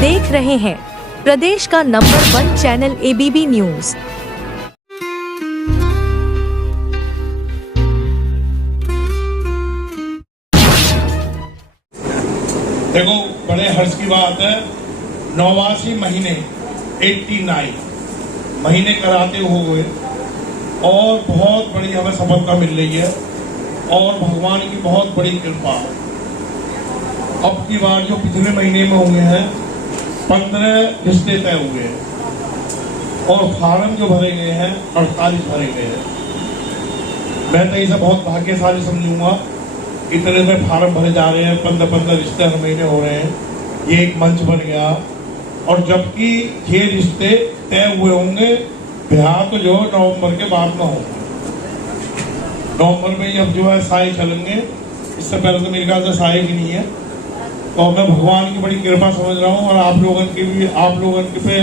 देख रहे हैं प्रदेश का नंबर 1 चैनल एबीपी न्यूज। देखो, बड़े हर्ष की बात है, 89 महीने 89 महीने कराते हुए और बहुत बड़ी हमें सफलता मिल रही है और भगवान की बहुत बड़ी कृपा। अब की बार जो पिछले महीने में हुए हैं 15 रिश्ते तय हुए हैं और फार्म जो भरे गए हैं 48 भरे गए हैं। मैं तो इसे बहुत भाग्यशाली समझूंगा। इतने में फार्म भरे जा रहे हैं, 15 रिश्ते हर महीने हो रहे हैं। ये एक मंच बन गया और जबकि ये रिश्ते तय हुए होंगे, ब्याह तो जो नवंबर के बाद में होगा। नवंबर में ही अब जो है साए चलेंगे। इससे पहले तो मेरे ख्याल से साए भी नहीं है। तो मैं भगवान की बड़ी कृपा समझ रहा हूँ और आप लोगों की भी, आप लोगों के पे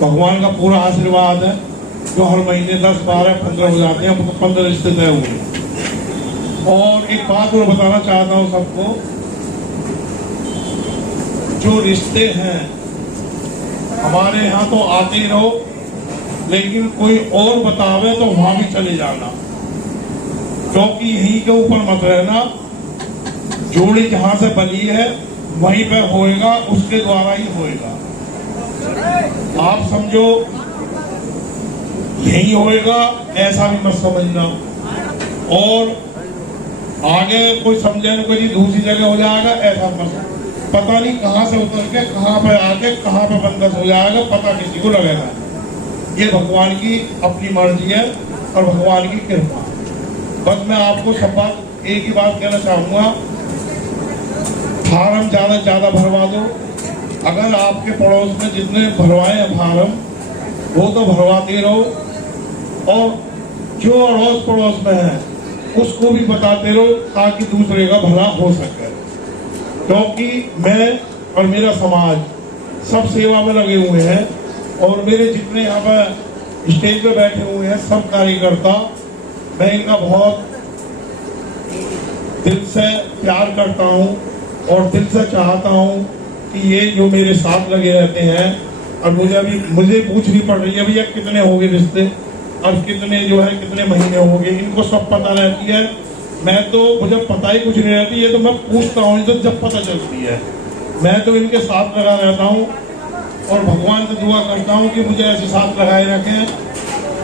भगवान का पूरा आशीर्वाद है जो हर महीने 10, 12, 15 हो जाते हैं। 15 रिश्ते तय हुए। और एक बात और बताना चाहता हूँ सबको, जो रिश्ते हैं हमारे यहाँ तो आते ही रहो, लेकिन कोई और बतावे तो वहां भी चले जाना, क्योंकि यहीं के ऊपर मत रहना। जोड़ी जहां से बनी है वहीं पे होएगा, उसके द्वारा ही होएगा। आप समझो यही होएगा ऐसा भी मत समझना। और आगे कोई समझे कोई दूसरी जगह हो जाएगा ऐसा मत। पता नहीं कहां से उतर के कहां पे आके कहां पे बंदस हो जाएगा, पता किसी को लगेगा। ये भगवान की अपनी मर्जी है और भगवान की कृपा। बस मैं आपको सब बात एक ही बात कहना चाहूंगा, फार्म ज्यादा से ज्यादा भरवा दो। अगर आपके पड़ोस में जितने भरवाए हैं फार्म, वो तो भरवाते रहो और जो अड़ोस पड़ोस में है उसको भी बताते रहो ताकि दूसरे का भला हो सके। क्योंकि मैं और मेरा समाज सब सेवा में लगे हुए हैं और मेरे जितने यहाँ पर स्टेज पे बैठे हुए हैं सब कार्यकर्ता, मैं इनका बहुत दिल से प्यार करता हूँ और दिल से चाहता हूँ कि ये जो मेरे साथ लगे रहते हैं। और मुझे पूछनी पड़ रही है भैया कितने हो गए रिश्ते और कितने जो है कितने महीने हो गए, इनको सब पता रहती है। मैं तो मुझे पता ही कुछ नहीं रहती, ये तो मैं पूछता हूँ इनसे जब पता चलती है। मैं तो इनके साथ लगा रहता हूँ और भगवान से दुआ करता हूँ कि मुझे ऐसे साथ लगाए रखें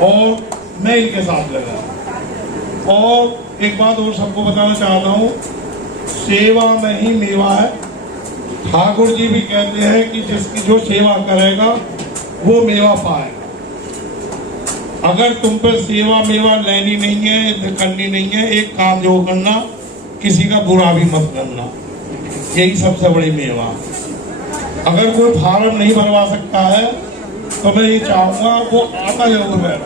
और मैं इनके साथ लगा। और एक बात और सबको बताना चाहता हूँ, सेवा में ही मेवा है। ठाकुर जी भी कहते हैं कि जिसकी जो सेवा करेगा वो मेवा पाएगा। अगर तुम पे सेवा मेवा लेनी नहीं है, करनी नहीं है, एक काम जो करना, किसी का बुरा भी मत करना, यही सबसे बड़ी मेवा। अगर कोई फार्म नहीं भरवा सकता है तो मैं ये चाहूंगा वो आता जरूर है।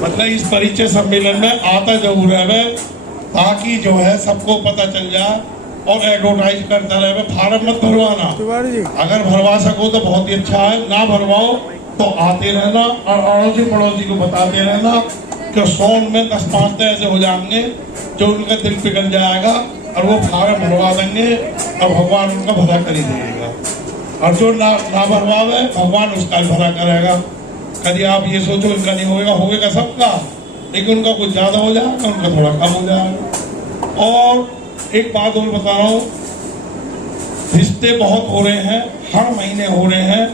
मतलब इस परिचय सम्मेलन में आता जरूर है ताकि जो है सबको पता चल जाए और एडवर्टाइज करता रहे। फार्म मत भरवाना, अगर भरवा सको तो बहुत ही अच्छा है, ना भरवाओ तो आते रहना और अड़ोसी पड़ोसी को बताते रहना कि सोन में 10-5 ऐसे हो जाएंगे जो उनका दिल पिघल जाएगा और वो फार्म भरवा देंगे और भगवान उनका भला कर ही देगा। और जो ना भरवावे भगवान उसका भला करेगा। कभी आप ये सोचो इनका नहीं होगा सबका, लेकिन उनका कुछ ज्यादा हो जाएगा, उनका थोड़ा कम हो जाएगा। और एक बात और बता रहा हूँ, रिश्ते बहुत हो रहे हैं, हर महीने हो रहे हैं।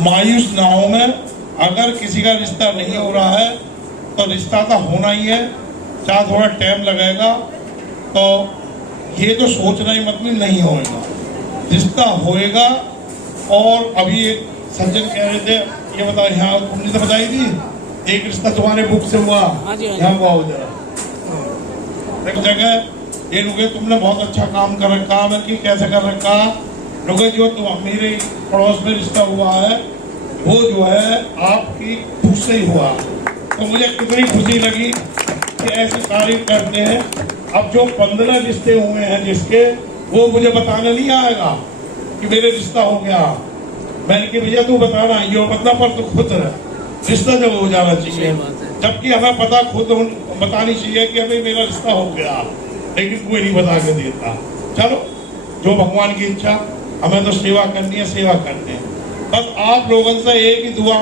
मायूस ना हो में, अगर किसी का रिश्ता नहीं हो रहा है तो रिश्ता तो होना ही है, चाहे थोड़ा टाइम लगेगा। तो ये तो सोचना ही मतलब नहीं होएगा, रिश्ता होएगा। और अभी एक सज्जन कह रहे थे, ये बताओ यहाँ तुमने तो बताई थी एक रिश्ता तुम्हारे बुक से हुआ, यहाँ हुआ उधर एक जगह। ये रुके तुमने बहुत अच्छा काम कर रखा, मैं कि कैसे कर रखा रुके, जो तुम मेरे पड़ोस में रिश्ता हुआ है वो जो है आपकी खुद से ही हुआ। तो मुझे कितनी खुशी लगी कि ऐसे तारीफ करते हैं। अब जो 15 रिश्ते हुए हैं जिसके, वो मुझे बताने नहीं आएगा कि मेरे रिश्ता हो गया। मैंने कि भैया तू बताना, ये बता पर तो खुद रिश्ता जब हो जाना चाहिए, जबकि हमें पता खुद बतानी चाहिए कि हमें मेरा रिश्ता हो गया, लेकिन कोई नहीं बता के देता। चलो जो भगवान की इच्छा, हमें तो सेवा करनी है, सेवा करनी है। बस आप लोगों से एक ही दुआ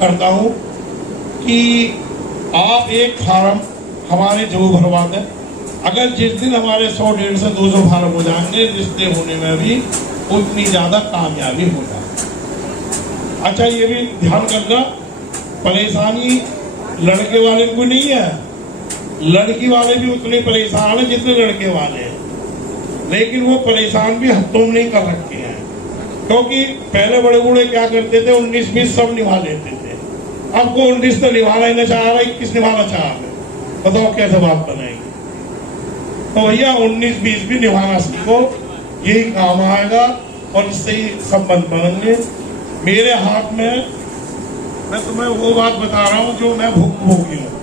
करता हूँ कि आप एक फार्म हमारे जो भरवा दें। अगर जिस दिन हमारे 100, 150, 200 फार्म हो जाएंगे, रिश्ते होने में भी उतनी ज्यादा कामयाबी हो जाए। अच्छा, ये भी ध्यान करना, परेशानी लड़के वाले को नहीं है, लड़की वाले भी उतने परेशान है जितने लड़के वाले हैं, लेकिन वो परेशान भी हफ्तों में नहीं कर रखे हैं। क्योंकि पहले बड़े बूढ़े क्या करते थे, 19-20 सब निभा लेते थे। अब को 19 तो निभाना ही ना चाह रहा, 21 निभाना चाह रहे, बताओ कैसे बात बनाएंगे। तो भैया 19-20 भी निभाना सीखो, यही काम आएगा और इससे ही संबंध बनेंगे। मेरे हाथ में, मैं तुम्हें वो बात बता रहा हूँ जो मैं भुक्तभोगी हूँ।